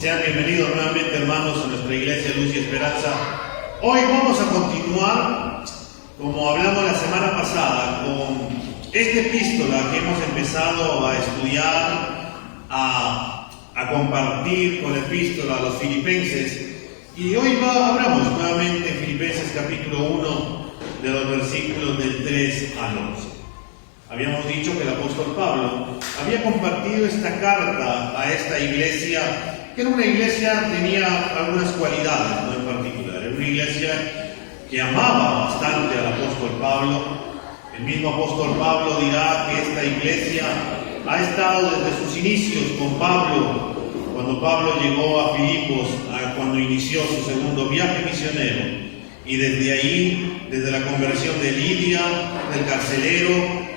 Sean bienvenidos nuevamente, hermanos, a nuestra iglesia Luz y Esperanza. Hoy vamos a continuar, como hablamos la semana pasada, con esta epístola que hemos empezado a estudiar, a compartir con la epístola a los filipenses. Y hoy hablamos nuevamente en Filipenses capítulo 1, de los versículos del 3 al 11. Habíamos dicho que el apóstol Pablo había compartido esta carta a esta iglesia, que era una iglesia que tenía algunas cualidades, ¿no? En particular. Era una iglesia que amaba bastante al apóstol Pablo. El mismo apóstol Pablo dirá que esta iglesia ha estado desde sus inicios con Pablo, cuando Pablo llegó a Filipos, cuando inició su segundo viaje misionero. Y desde ahí, desde la conversión de Lidia, del carcelero,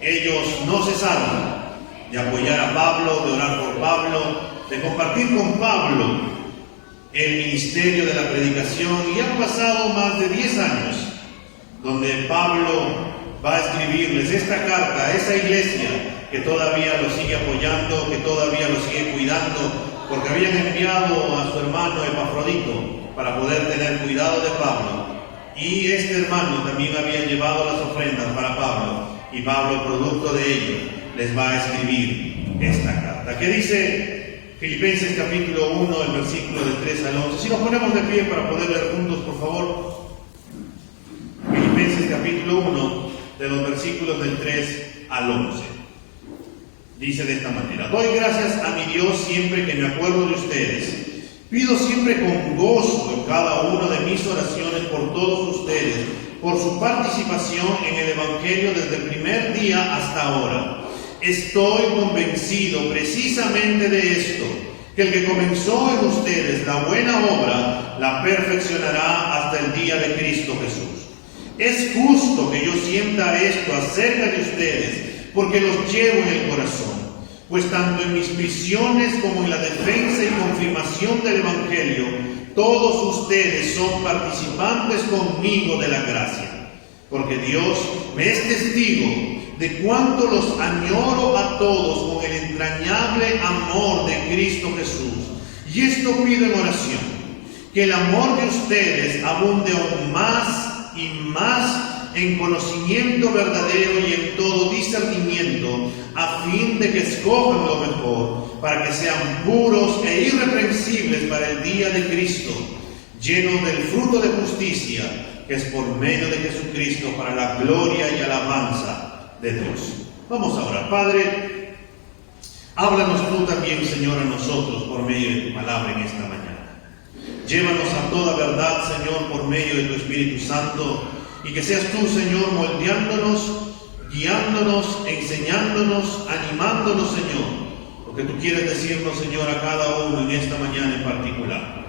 ellos no cesaron de apoyar a Pablo, de orar por Pablo, de compartir con Pablo el ministerio de la predicación. Y han pasado más de 10 años donde Pablo va a escribirles esta carta a esa iglesia que todavía lo sigue apoyando, que todavía lo sigue cuidando, porque habían enviado a su hermano Epafrodito para poder tener cuidado de Pablo. Y este hermano también había llevado las ofrendas para Pablo, y Pablo, producto de ello, les va a escribir esta carta. ¿Qué dice Filipenses capítulo 1, el versículo del 3 al 11? Si nos ponemos de pie para poder leer juntos, por favor. Filipenses capítulo 1, de los versículos del 3 al 11. Dice de esta manera: doy gracias a mi Dios siempre que me acuerdo de ustedes. Pido siempre con gozo en cada una de mis oraciones por todos ustedes, por su participación en el Evangelio desde el primer día hasta ahora. Estoy convencido precisamente de esto, que el que comenzó en ustedes la buena obra, la perfeccionará hasta el día de Cristo Jesús. Es justo que yo sienta esto acerca de ustedes, porque los llevo en el corazón. Pues tanto en mis prisiones como en la defensa y confirmación del Evangelio, todos ustedes son participantes conmigo de la gracia. Porque Dios me es testigo de cuánto los añoro a todos con el entrañable amor de Cristo Jesús. Y esto pido en oración, que el amor de ustedes abunde aún más y más en conocimiento verdadero y en todo discernimiento, a fin de que escojan lo mejor, para que sean puros e irreprensibles para el día de Cristo, llenos del fruto de justicia, que es por medio de Jesucristo, para la gloria y alabanza de Dios. Vamos a orar. Padre, háblanos tú también, Señor, a nosotros por medio de tu palabra en esta mañana. Llévanos a toda verdad, Señor, por medio de tu Espíritu Santo, y que seas tú, Señor, moldeándonos, guiándonos, enseñándonos, animándonos, Señor, lo que tú quieres decirnos, Señor, a cada uno en esta mañana en particular.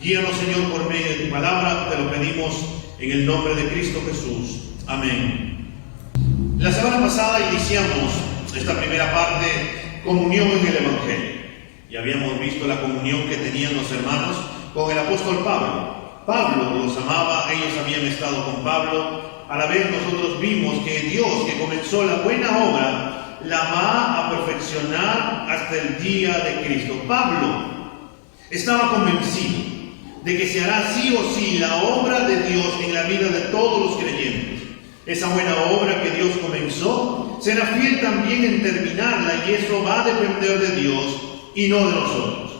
Guíanos, Señor, por medio de tu palabra, te lo pedimos en el nombre de Cristo Jesús. Amén. La semana pasada iniciamos esta primera parte, comunión en el Evangelio. Y habíamos visto la comunión que tenían los hermanos con el apóstol Pablo. Pablo los amaba, ellos habían estado con Pablo. A la vez nosotros vimos que Dios, que comenzó la buena obra, la va a perfeccionar hasta el día de Cristo. Pablo estaba convencido de que se hará sí o sí la obra de Dios en la vida de todos los creyentes. Esa buena obra que Dios comenzó, será fiel también en terminarla, y eso va a depender de Dios y no de nosotros.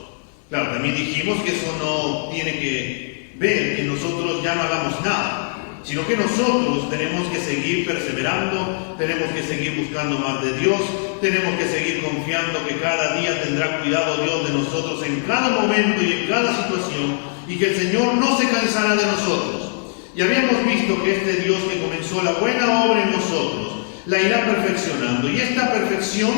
Claro, también dijimos que eso no tiene que ver que nosotros ya no hagamos nada, sino que nosotros tenemos que seguir perseverando, tenemos que seguir buscando más de Dios, tenemos que seguir confiando que cada día tendrá cuidado Dios de nosotros en cada momento y en cada situación, y que el Señor no se cansará de nosotros. Y habíamos visto que este Dios que comenzó la buena obra en nosotros, la irá perfeccionando, y esta perfección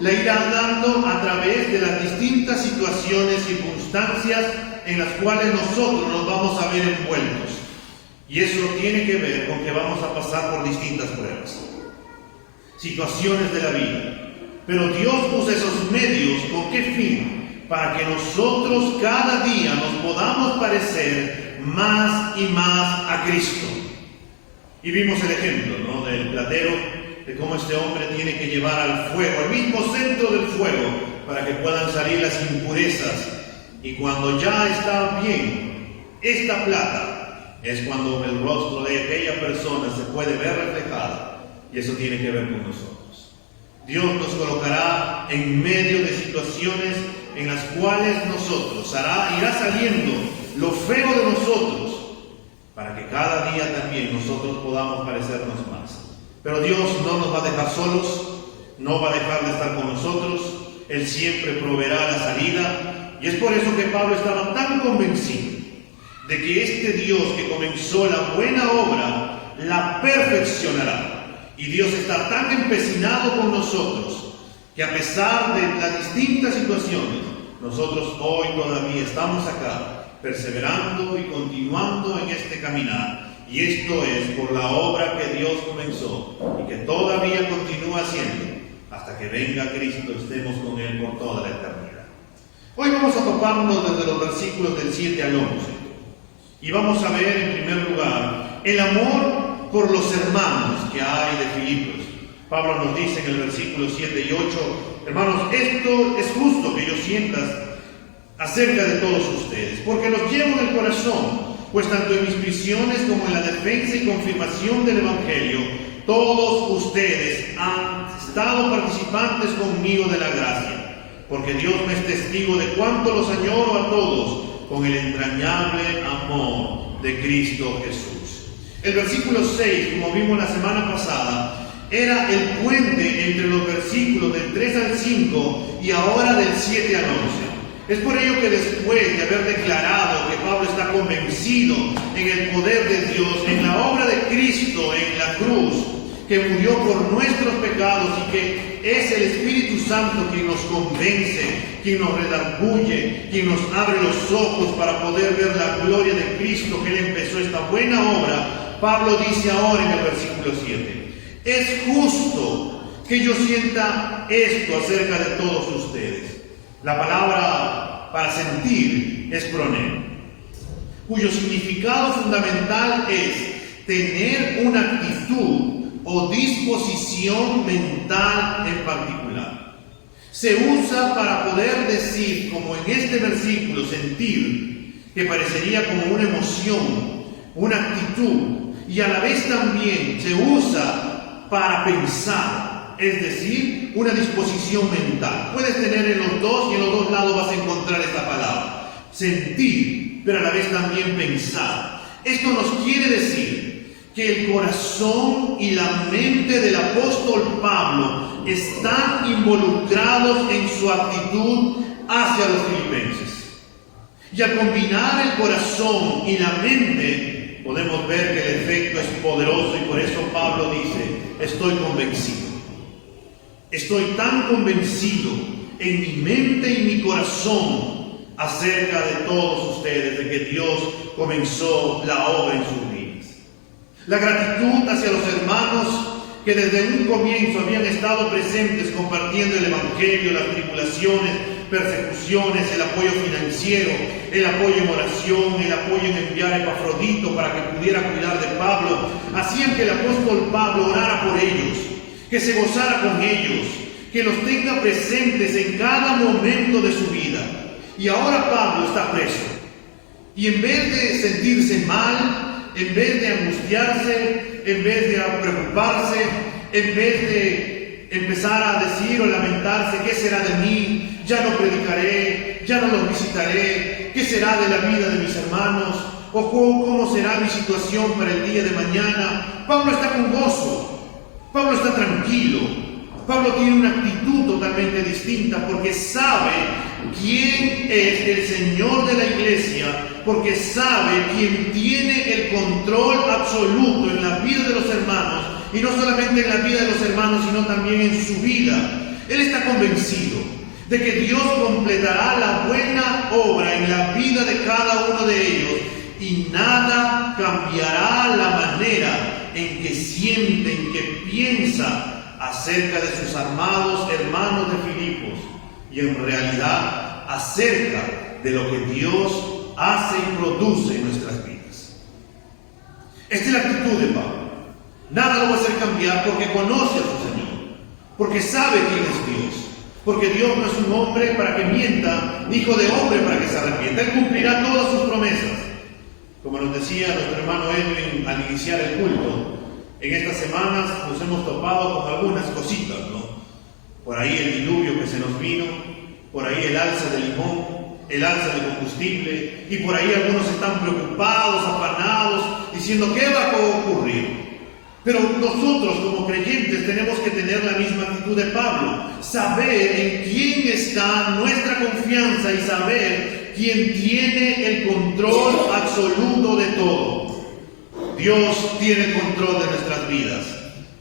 la irá dando a través de las distintas situaciones, circunstancias en las cuales nosotros nos vamos a ver envueltos. Y eso tiene que ver con que vamos a pasar por distintas pruebas, situaciones de la vida. Pero Dios usa esos medios, ¿con qué fin? Para que nosotros cada día nos podamos parecer más y más a Cristo. Y vimos el ejemplo, ¿no?, del platero, de cómo este hombre tiene que llevar al fuego, al mismo centro del fuego, para que puedan salir las impurezas Y cuando ya está bien esta plata, es cuando el rostro de aquella persona se puede ver reflejada. Y eso tiene que ver con nosotros. Dios nos colocará en medio de situaciones en las cuales nosotros irá saliendo lo feo de nosotros, para que cada día también nosotros podamos parecernos más. Pero Dios no nos va a dejar solos, no va a dejar de estar con nosotros. Él siempre proveerá la salida. Y es por eso que Pablo estaba tan convencido de que este Dios que comenzó la buena obra, la perfeccionará. Y Dios está tan empecinado con nosotros, que a pesar de las distintas situaciones, nosotros hoy todavía estamos acá, perseverando y continuando en este caminar. Y esto es por la obra que Dios comenzó y que todavía continúa haciendo hasta que venga Cristo, estemos con Él por toda la eternidad. Hoy vamos a toparnos desde los versículos del 7 al 11. Y vamos a ver en primer lugar el amor por los hermanos que hay de Filipos. Pablo nos dice en el versículo 7 y 8, hermanos, esto es justo que yo sientas acerca de todos ustedes, porque los llevo en el corazón, pues tanto en mis prisiones como en la defensa y confirmación del Evangelio, todos ustedes han estado participantes conmigo de la gracia, porque Dios me es testigo de cuánto los añoro a todos con el entrañable amor de Cristo Jesús. El versículo 6, como vimos la semana pasada, era el puente entre los versículos del 3 al 5 y ahora del 7 al 11. Es por ello que después de haber declarado que Pablo está convencido en el poder de Dios, en la obra de Cristo en la cruz, que murió por nuestros pecados y que es el Espíritu Santo quien nos convence, quien nos redarguye, quien nos abre los ojos para poder ver la gloria de Cristo, que Él empezó esta buena obra, Pablo dice ahora en el versículo 7, es justo que yo sienta esto acerca de todos ustedes. La palabra para sentir es proner, cuyo significado fundamental es tener una actitud o disposición mental en particular. Se usa para poder decir, como en este versículo, sentir, que parecería como una emoción, una actitud, y a la vez también se usa para pensar, es decir, una disposición mental. Puedes tener en los dos y en los dos lados vas a encontrar esta palabra. Sentir, pero a la vez también pensar. Esto nos quiere decir que el corazón y la mente del apóstol Pablo están involucrados en su actitud hacia los filipenses. Y al combinar el corazón y la mente, podemos ver que el efecto es poderoso y por eso Pablo dice, estoy convencido. Estoy tan convencido en mi mente y mi corazón acerca de todos ustedes, de que Dios comenzó la obra en sus vidas. La gratitud hacia los hermanos que desde un comienzo habían estado presentes compartiendo el Evangelio, las tribulaciones, persecuciones, el apoyo financiero, el apoyo en oración, el apoyo en enviar a Epafrodito para que pudiera cuidar de Pablo, hacían que el apóstol Pablo orara por ellos, que se gozara con ellos, que los tenga presentes en cada momento de su vida. Y ahora Pablo está preso. Y en vez de sentirse mal, en vez de angustiarse, en vez de preocuparse, en vez de empezar a decir o lamentarse, ¿qué será de mí? Ya no predicaré, ya no los visitaré, ¿qué será de la vida de mis hermanos? ¿O cómo será mi situación para el día de mañana? Pablo está con gozo. Pablo está tranquilo. Pablo tiene una actitud totalmente distinta porque sabe quién es el Señor de la iglesia, porque sabe quién tiene el control absoluto en la vida de los hermanos, y no solamente en la vida de los hermanos, sino también en su vida. Él está convencido de que Dios completará la buena obra en la vida de cada uno de ellos, y nada cambiará la manera en que siente, en que piensa acerca de sus amados hermanos de Filipos, y en realidad acerca de lo que Dios hace y produce en nuestras vidas. Esta es la actitud de Pablo. Nada lo va a hacer cambiar porque conoce a su Señor, porque sabe quién es Dios, porque Dios no es un hombre para que mienta, hijo de hombre para que se arrepienta. Él cumplirá todas sus promesas. Como nos decía nuestro hermano Edwin al iniciar el culto, en estas semanas nos hemos topado con algunas cositas, ¿no? Por ahí el diluvio que se nos vino, por ahí el alza de limón, el alza de combustible, y por ahí algunos están preocupados, afanados, diciendo ¿qué va a ocurrir? Pero nosotros como creyentes tenemos que tener la misma actitud de Pablo, saber en quién está nuestra confianza y saber quién tiene el control absoluto de todo. Dios tiene el control de nuestras vidas.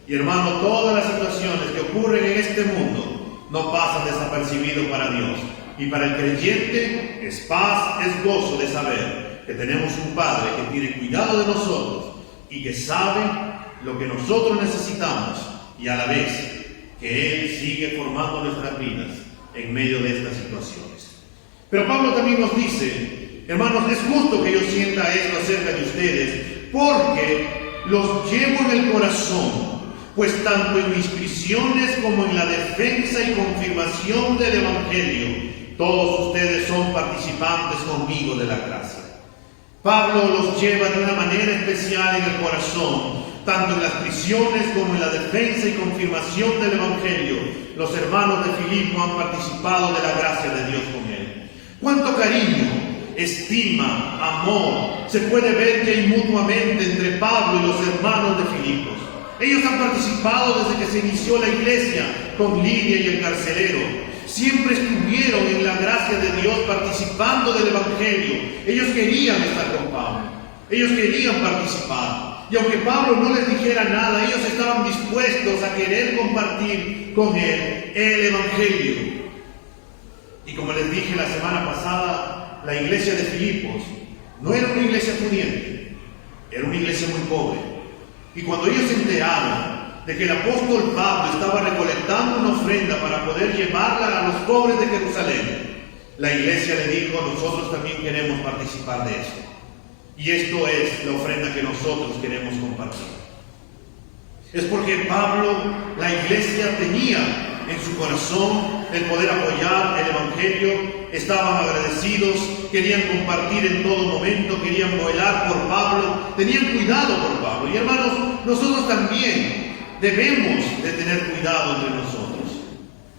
Y hermano, todas las situaciones que ocurren en este mundo no pasan desapercibidos para Dios. Y para el creyente es paz, es gozo de saber que tenemos un Padre que tiene cuidado de nosotros y que sabe lo que nosotros necesitamos, y a la vez que Él sigue formando nuestras vidas en medio de estas situaciones. Pero Pablo también nos dice, hermanos, es justo que yo sienta esto acerca de ustedes, porque los llevo en el corazón, pues tanto en mis prisiones como en la defensa y confirmación del Evangelio, todos ustedes son participantes conmigo de la gracia. Pablo los lleva de una manera especial en el corazón, tanto en las prisiones como en la defensa y confirmación del Evangelio. Los hermanos de Filipo han participado de la gracia de Dios con él. Cuánto cariño, estima, amor se puede ver que hay mutuamente entre Pablo y los hermanos de Filipos. Ellos han participado desde que se inició la iglesia con Lidia y el carcelero. Siempre estuvieron en la gracia de Dios participando del Evangelio. Ellos querían estar con Pablo. Ellos querían participar. Y aunque Pablo no les dijera nada, ellos estaban dispuestos a querer compartir con él el Evangelio. Y como les dije la semana pasada, la iglesia de Filipos no era una iglesia pudiente, era una iglesia muy pobre. Y cuando ellos se enteraron de que el apóstol Pablo estaba recolectando una ofrenda para poder llevarla a los pobres de Jerusalén, la iglesia le dijo: nosotros también queremos participar de esto. Y esto es la ofrenda que nosotros queremos compartir. Es porque Pablo, la iglesia tenía en su corazón el poder apoyar el Evangelio, estaban agradecidos, querían compartir en todo momento, querían velar por Pablo, tenían cuidado por Pablo. Y hermanos, nosotros también debemos de tener cuidado entre nosotros.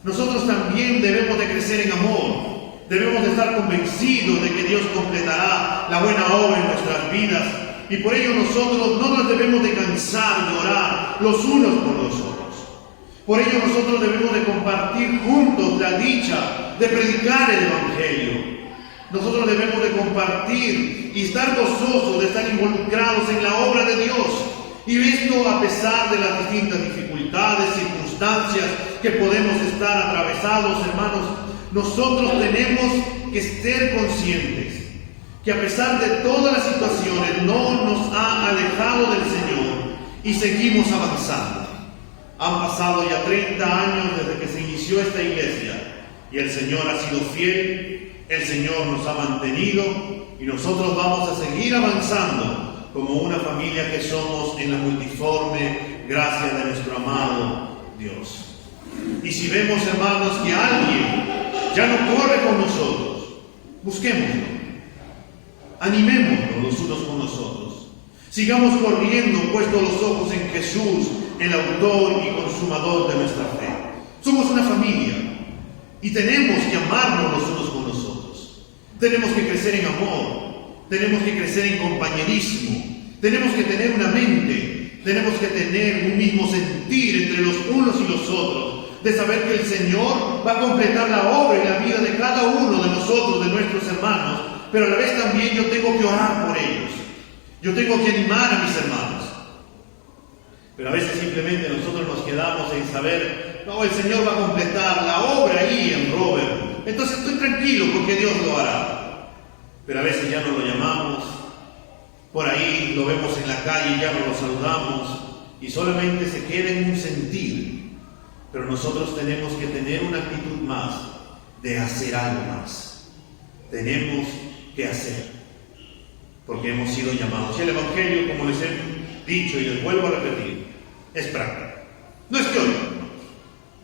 Nosotros también debemos de crecer en amor. Debemos de estar convencidos de que Dios completará la buena obra en nuestras vidas. Y por ello nosotros no nos debemos de cansar de orar los unos por los otros. Por ello nosotros debemos de compartir juntos la dicha de predicar el Evangelio. Nosotros debemos de compartir y estar gozosos de estar involucrados en la obra de Dios. Y esto a pesar de las distintas dificultades, circunstancias que podemos estar atravesados, hermanos. Nosotros tenemos que ser conscientes que a pesar de todas las situaciones no nos ha alejado del Señor y seguimos avanzando. Han pasado ya 30 años desde que se inició esta iglesia y el Señor ha sido fiel, el Señor nos ha mantenido y nosotros vamos a seguir avanzando como una familia que somos en la multiforme gracia de nuestro amado Dios. Y si vemos, hermanos, que alguien ya no corre con nosotros, busquémoslo, animémonos los unos con los otros, sigamos corriendo puestos los ojos en Jesús, el autor y consumador de nuestra fe. Somos una familia y tenemos que amarnos los unos con los otros, tenemos que crecer en amor, tenemos que crecer en compañerismo, tenemos que tener una mente, tenemos que tener un mismo sentir entre los unos y los otros, de saber que el Señor va a completar la obra en la vida de cada uno de nosotros, de nuestros hermanos, pero a la vez también yo tengo que orar por ellos, yo tengo que animar a mis hermanos. Pero a veces simplemente nosotros nos quedamos en saber, no, el Señor va a completar la obra ahí en Robert, entonces estoy tranquilo porque Dios lo hará. Pero a veces ya no lo llamamos, por ahí lo vemos en la calle y ya no lo saludamos, y solamente se queda en un sentir. Pero nosotros tenemos que tener una actitud más de hacer algo más. Tenemos que hacer, porque hemos sido llamados. Y el Evangelio, como les he dicho y les vuelvo a repetir, es práctico. No es teórico.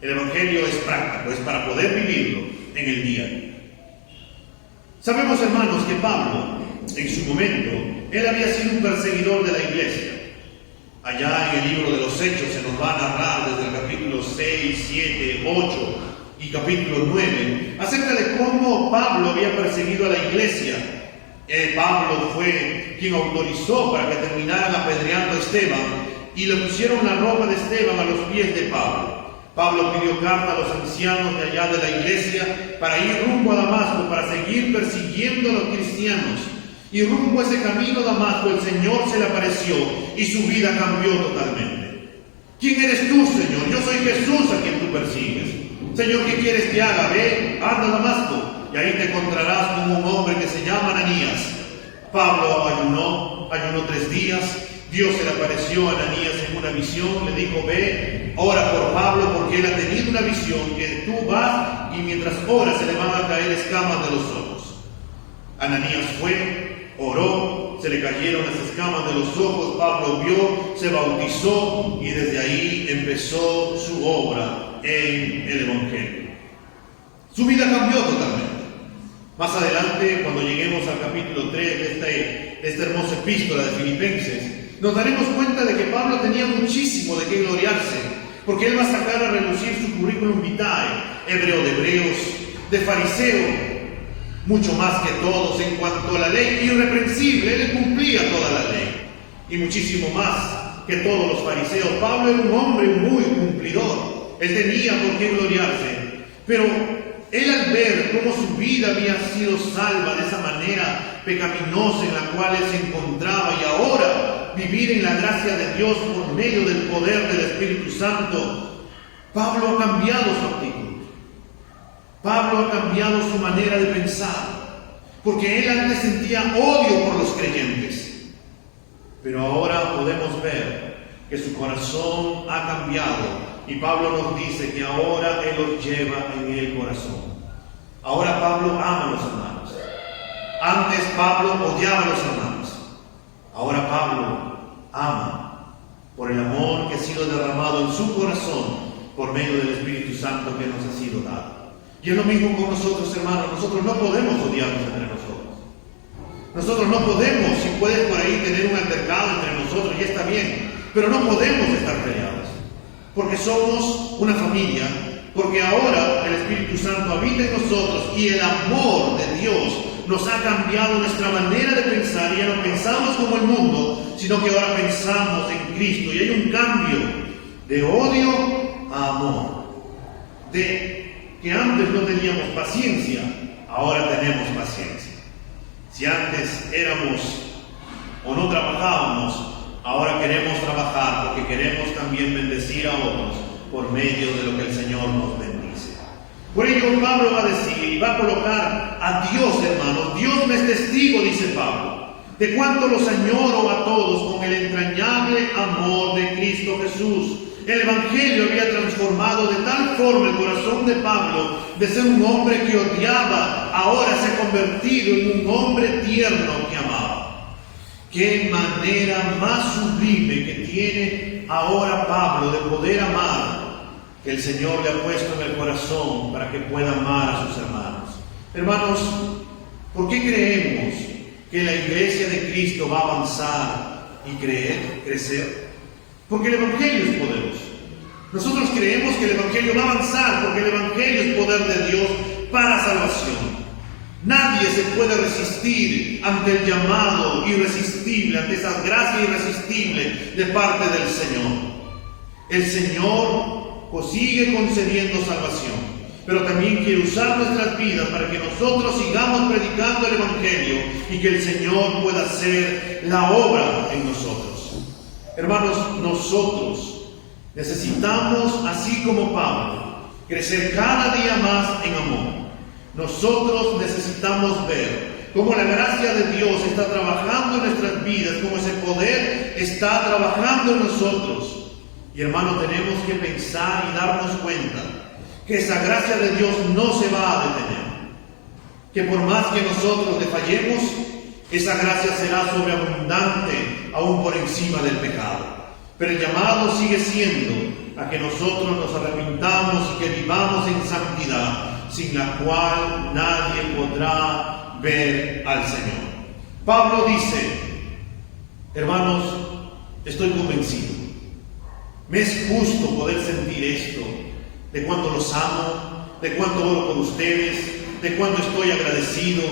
El Evangelio es práctico, es para poder vivirlo en el día a día. Sabemos, hermanos, que Pablo, en su momento, él había sido un perseguidor de la iglesia. Allá en el libro de los Hechos se nos va a narrar desde el capítulo 6, 7, 8 y capítulo 9 acerca de cómo Pablo había perseguido a la iglesia. Pablo fue quien autorizó para que terminaran apedreando a Esteban y le pusieron la ropa de Esteban a los pies de Pablo. Pablo pidió carta a los ancianos de allá de la iglesia para ir rumbo a Damasco, para seguir persiguiendo a los cristianos. Y rumbo a ese camino a Damasco el Señor se le apareció y su vida cambió totalmente. ¿Quién eres tú, Señor? Yo soy Jesús a quien tú persigues. Señor, ¿qué quieres que haga? Ve, anda a Damasco y ahí te encontrarás con un hombre que se llama Ananías. Pablo ayunó 3 días. Dios se le apareció a Ananías en una visión, le dijo: ve, ora por Pablo, porque él ha tenido una visión que tú vas y mientras oras se le van a caer escamas de los ojos. Ananías fue, oró, se le cayeron las escamas de los ojos, Pablo vio, se bautizó y desde ahí empezó su obra en el Evangelio. Su vida cambió totalmente. Más adelante, cuando lleguemos al capítulo 3 de esta hermosa epístola de Filipenses, nos daremos cuenta de que Pablo tenía muchísimo de qué gloriarse, porque él va a sacar a relucir su currículum vitae, hebreo de hebreos, de fariseo, mucho más que todos en cuanto a la ley, irreprensible, él cumplía toda la ley, y muchísimo más que todos los fariseos. Pablo era un hombre muy cumplidor, él tenía por qué gloriarse, pero él al ver cómo su vida había sido salva de esa manera pecaminosa en la cual él se encontraba y ahora vivir en la gracia de Dios por medio del poder del Espíritu Santo, Pablo ha cambiado su actitud. Pablo ha cambiado su manera de pensar, porque él antes sentía odio por los creyentes, pero ahora podemos ver que su corazón ha cambiado y Pablo nos dice que ahora él los lleva en el corazón. Ahora Pablo ama a los hermanos. Antes Pablo odiaba a los hermanos. Ahora Pablo ama por el amor que ha sido derramado en su corazón por medio del Espíritu Santo que nos ha sido dado. Y es lo mismo con nosotros, hermanos. Nosotros no podemos odiarnos entre nosotros. Nosotros no podemos, si puedes por ahí tener un altercado entre nosotros, y está bien, pero no podemos estar peleados, porque somos una familia, porque ahora el Espíritu Santo habita en nosotros y el amor de Dios nos ha cambiado nuestra manera de pensar. Y ya no pensamos como el mundo, sino que ahora pensamos en Cristo, y hay un cambio de odio a amor, de que antes no teníamos paciencia, ahora tenemos paciencia. Si antes éramos o no trabajábamos, ahora queremos trabajar porque queremos también bendecir a otros por medio de lo que el Señor nos bendice. Por ello Pablo va a decir y va a colocar a Dios, hermanos. Dios me es testigo, dice Pablo, de cuánto los añoro a todos con el entrañable amor de Cristo Jesús. El Evangelio había transformado de tal forma el corazón de Pablo, de ser un hombre que odiaba, ahora se ha convertido en un hombre tierno que amaba. Qué manera más sublime que tiene ahora Pablo de poder amar, que el Señor le ha puesto en el corazón para que pueda amar a sus hermanos. Hermanos, ¿por qué creemos que la iglesia de Cristo va a avanzar y crecer? Porque el Evangelio es poderoso. Nosotros creemos que el Evangelio va a avanzar porque el Evangelio es poder de Dios para salvación. Nadie se puede resistir ante el llamado irresistible, ante esa gracia irresistible de parte del Señor. El Señor sigue concediendo salvación, pero también quiere usar nuestras vidas para que nosotros sigamos predicando el Evangelio y que el Señor pueda hacer la obra en nosotros. Hermanos, nosotros necesitamos, así como Pablo, crecer cada día más en amor. Nosotros necesitamos ver cómo la gracia de Dios está trabajando en nuestras vidas, cómo ese poder está trabajando en nosotros. Y hermanos, tenemos que pensar y darnos cuenta que esa gracia de Dios no se va a detener. Que por más que nosotros le fallemos, esa gracia será sobreabundante aún por encima del pecado. Pero el llamado sigue siendo a que nosotros nos arrepintamos y que vivamos en santidad, sin la cual nadie podrá ver al Señor. Pablo dice, hermanos, estoy convencido. Me es justo poder sentir esto, de cuánto los amo, de cuánto oro por ustedes, de cuánto estoy agradecido,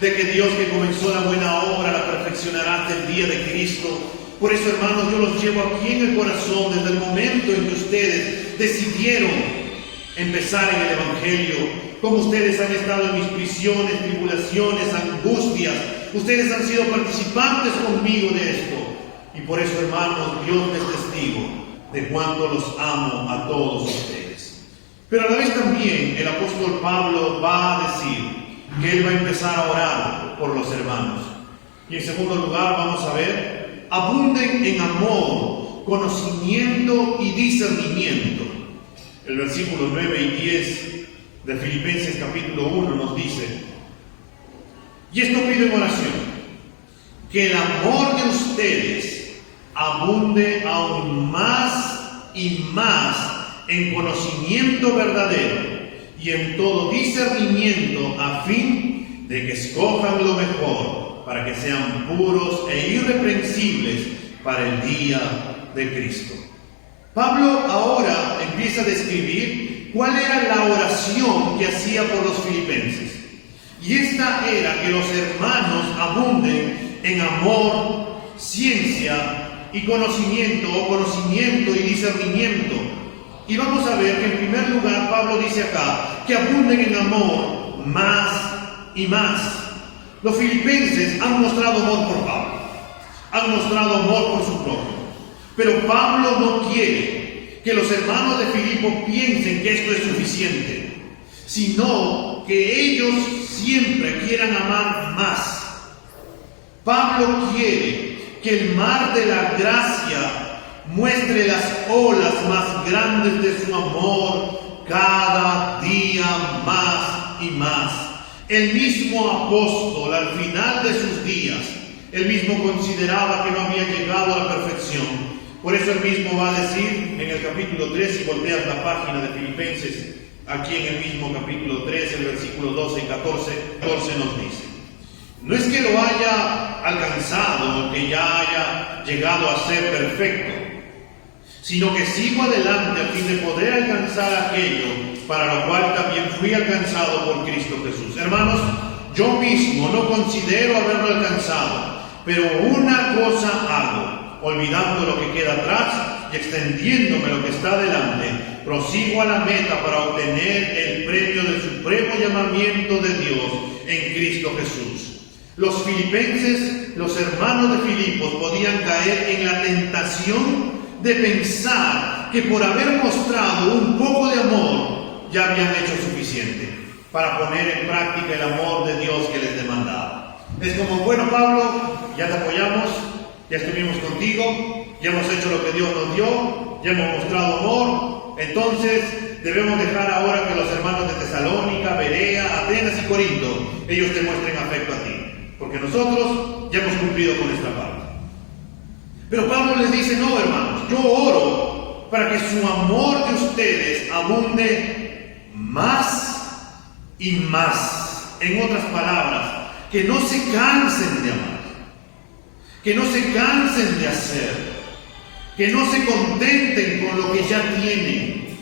de que Dios que comenzó la buena obra la perfeccionará hasta el día de Cristo. Por eso, hermanos, yo los llevo aquí en el corazón desde el momento en que ustedes decidieron empezar en el Evangelio. Como ustedes han estado en mis prisiones, tribulaciones, angustias, ustedes han sido participantes conmigo de esto. Y por eso, hermanos, Dios es testigo de cuánto los amo a todos ustedes. Pero a la vez también el apóstol Pablo va a decir que él va a empezar a orar por los hermanos. Y en segundo lugar vamos a ver, abunden en amor, conocimiento y discernimiento. El versículo 9 y 10 de Filipenses capítulo 1 nos dice, y esto pido en oración, que el amor de ustedes abunde aún más y más en conocimiento verdadero y en todo discernimiento, a fin de que escojan lo mejor, para que sean puros e irreprensibles para el día de Cristo. Pablo ahora empieza a describir cuál era la oración que hacía por los filipenses. Y esta era que los hermanos abunden en amor, ciencia y conocimiento, o conocimiento y discernimiento. Y vamos a ver que en primer lugar Pablo dice acá que abunden en amor más y más. Los filipenses han mostrado amor por Pablo, han mostrado amor por su prójimo. Pero Pablo no quiere que los hermanos de Filipo piensen que esto es suficiente, sino que ellos siempre quieran amar más. Pablo quiere que el mar de la gracia muestre las olas más grandes de su amor cada día más y más. El mismo apóstol, al final de sus días, él mismo consideraba que no había llegado a la perfección. Por eso él mismo va a decir en el capítulo 3, si volteas la página de Filipenses, aquí en el mismo capítulo 3, el versículo 12 y 14 nos dice, no es que lo haya alcanzado, que ya haya llegado a ser perfecto, sino que sigo adelante a fin de poder alcanzar aquello para lo cual también fui alcanzado por Cristo Jesús. Hermanos, yo mismo no considero haberlo alcanzado, pero una cosa hago, olvidando lo que queda atrás y extendiéndome lo que está delante, prosigo a la meta para obtener el premio del supremo llamamiento de Dios en Cristo Jesús. Los filipenses, los hermanos de Filipos, podían caer en la tentación de pensar que por haber mostrado un poco de amor ya habían hecho suficiente para poner en práctica el amor de Dios que les demandaba. Es como, bueno, Pablo, ya te apoyamos, ya estuvimos contigo, ya hemos hecho lo que Dios nos dio, ya hemos mostrado amor, entonces debemos dejar ahora que los hermanos de Tesalónica, Berea, Atenas y Corinto, ellos te muestren afecto a ti, porque nosotros ya hemos cumplido con esta parte. Pero Pablo les dice, no, hermanos, yo oro para que su amor de ustedes abunde más y más. En otras palabras, que no se cansen de amar, que no se cansen de hacer, que no se contenten con lo que ya tienen,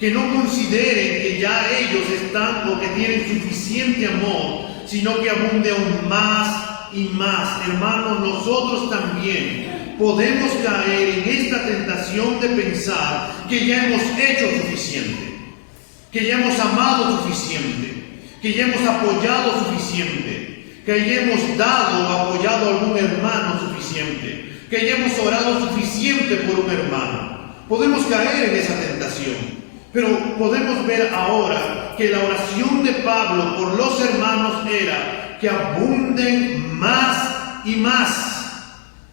que no consideren que ya ellos están o que tienen suficiente amor, sino que abunde aún más y más. Hermanos, nosotros también podemos caer en esta tentación de pensar que ya hemos hecho suficiente, que ya hemos amado suficiente, que ya hemos apoyado suficiente, que ya hemos dado o apoyado a algún hermano suficiente, que ya hemos orado suficiente por un hermano. Podemos caer en esa tentación, pero podemos ver ahora que la oración de Pablo por los hermanos era que abunden más y más.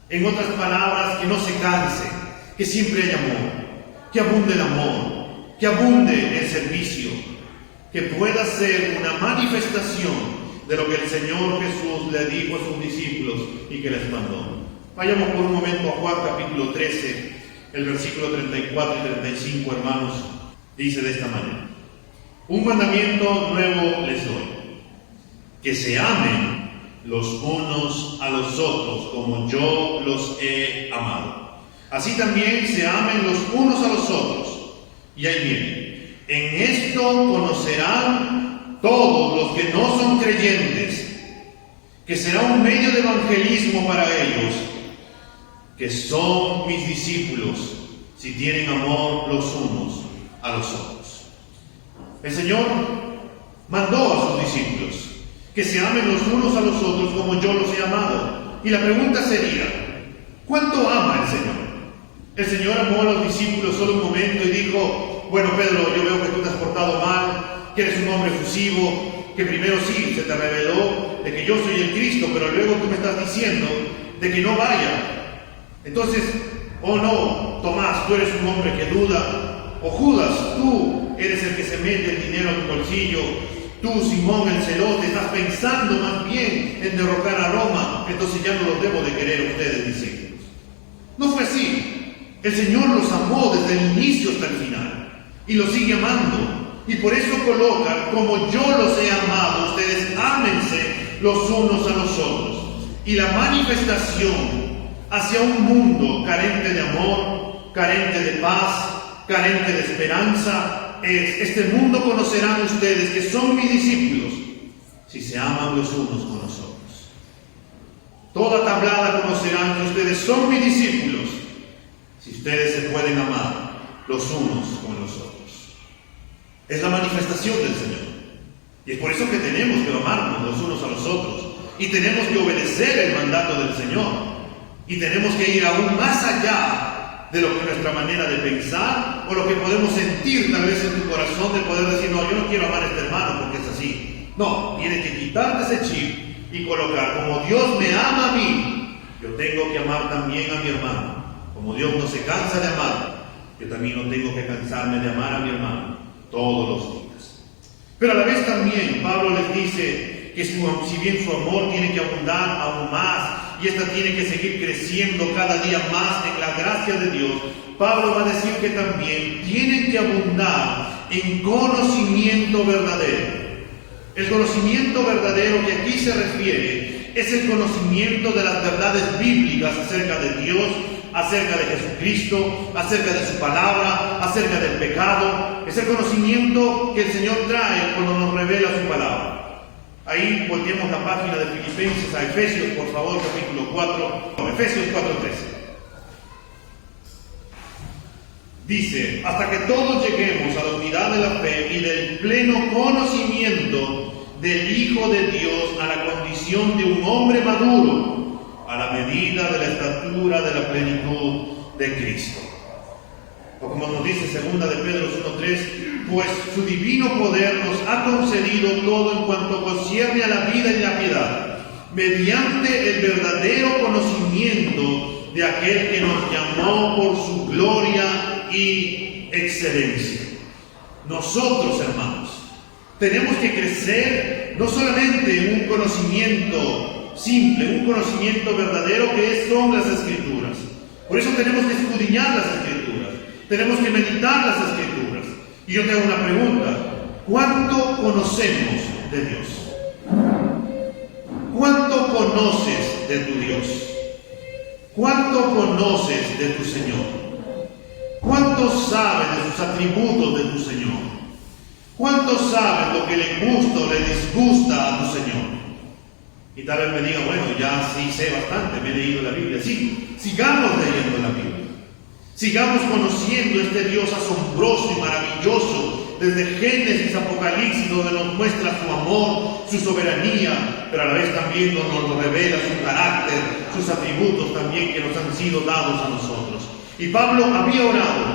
En otras palabras, que no se canse, que siempre haya amor, que abunde el amor, que abunde el servicio, que pueda ser una manifestación de lo que el Señor Jesús le dijo a sus discípulos y que les mandó. Vayamos por un momento a Juan capítulo 13, el versículo 34 y 35, hermanos, dice de esta manera: un mandamiento nuevo les doy, que se amen los unos a los otros como yo los he amado. Así también se amen los unos a los otros. Y ahí viene: en esto conocerán todos los que no son creyentes, que será un medio de evangelismo para ellos, que son mis discípulos, si tienen amor los unos a los otros. El Señor mandó a sus discípulos que se amen los unos a los otros como yo los he amado. Y la pregunta sería: ¿cuánto ama el Señor? El Señor amó a los discípulos solo un momento y dijo: bueno, Pedro, yo veo que tú te has portado mal, que eres un hombre efusivo, que primero sí se te reveló de que yo soy el Cristo, pero luego tú me estás diciendo de que no vaya. Entonces, oh no, Tomás, tú eres un hombre que duda. O Judas, tú eres el que se mete el dinero en tu bolsillo. Tú, Simón el celote, estás pensando más bien en derrocar a Roma. Entonces ya no los debo de querer a ustedes, discípulos. No fue así. El Señor los amó desde el inicio hasta el final y los sigue amando. Y por eso coloca: como yo los he amado, ustedes ámense los unos a los otros. Y la manifestación hacia un mundo carente de amor, carente de paz, carente de esperanza es: este mundo conocerán ustedes que son mis discípulos si se aman los unos con los otros. Toda tablada conocerán que ustedes son mis discípulos si ustedes se pueden amar los unos con los otros. Es la manifestación del Señor. Y es por eso que tenemos que amarnos los unos a los otros. Y tenemos que obedecer el mandato del Señor. Y tenemos que ir aún más allá de lo que nuestra manera de pensar o lo que podemos sentir tal vez en tu corazón, de poder decir: no, yo no quiero amar a este hermano porque es así. No, tienes que quitarte ese chip y colocar: como Dios me ama a mí, yo tengo que amar también a mi hermano. Como Dios no se cansa de amar, yo también no tengo que cansarme de amar a mi hermano todos los días. Pero a la vez también Pablo les dice que si bien su amor tiene que abundar aún más, y esta tiene que seguir creciendo cada día más en la gracia de Dios, Pablo va a decir que también tienen que abundar en conocimiento verdadero. El conocimiento verdadero que aquí se refiere es el conocimiento de las verdades bíblicas acerca de Dios, acerca de Jesucristo, acerca de su palabra, acerca del pecado. Es el conocimiento que el Señor trae cuando nos revela su palabra. Ahí volteemos la página de Filipenses a Efesios, por favor, capítulo 4, Efesios 4:13. Dice: hasta que todos lleguemos a la unidad de la fe y del pleno conocimiento del Hijo de Dios, a la condición de un hombre maduro, a la medida de la estatura de la plenitud de Cristo. O como nos dice 2 de Pedro 1:3, pues su divino poder nos ha concedido todo en cuanto concierne a la vida y la piedad, mediante el verdadero conocimiento de aquel que nos llamó por su gloria y excelencia. Nosotros, hermanos, tenemos que crecer no solamente en un conocimiento simple, un conocimiento verdadero que son las Escrituras. Por eso tenemos que escudriñar las Escrituras, tenemos que meditar las Escrituras. Y yo te hago una pregunta: ¿cuánto conocemos de Dios? ¿Cuánto conoces de tu Dios? ¿Cuánto conoces de tu Señor? ¿Cuánto sabes de sus atributos de tu Señor? ¿Cuánto sabes lo que le gusta o le disgusta a tu Señor? Y tal vez me diga: bueno, ya sí sé bastante, me he leído la Biblia. Sí, sigamos leyendo la Biblia. Sigamos conociendo este Dios asombroso y maravilloso, desde Génesis a Apocalipsis, donde nos muestra su amor, su soberanía, pero a la vez también nos revela su carácter, sus atributos también que nos han sido dados a nosotros. Y Pablo había orado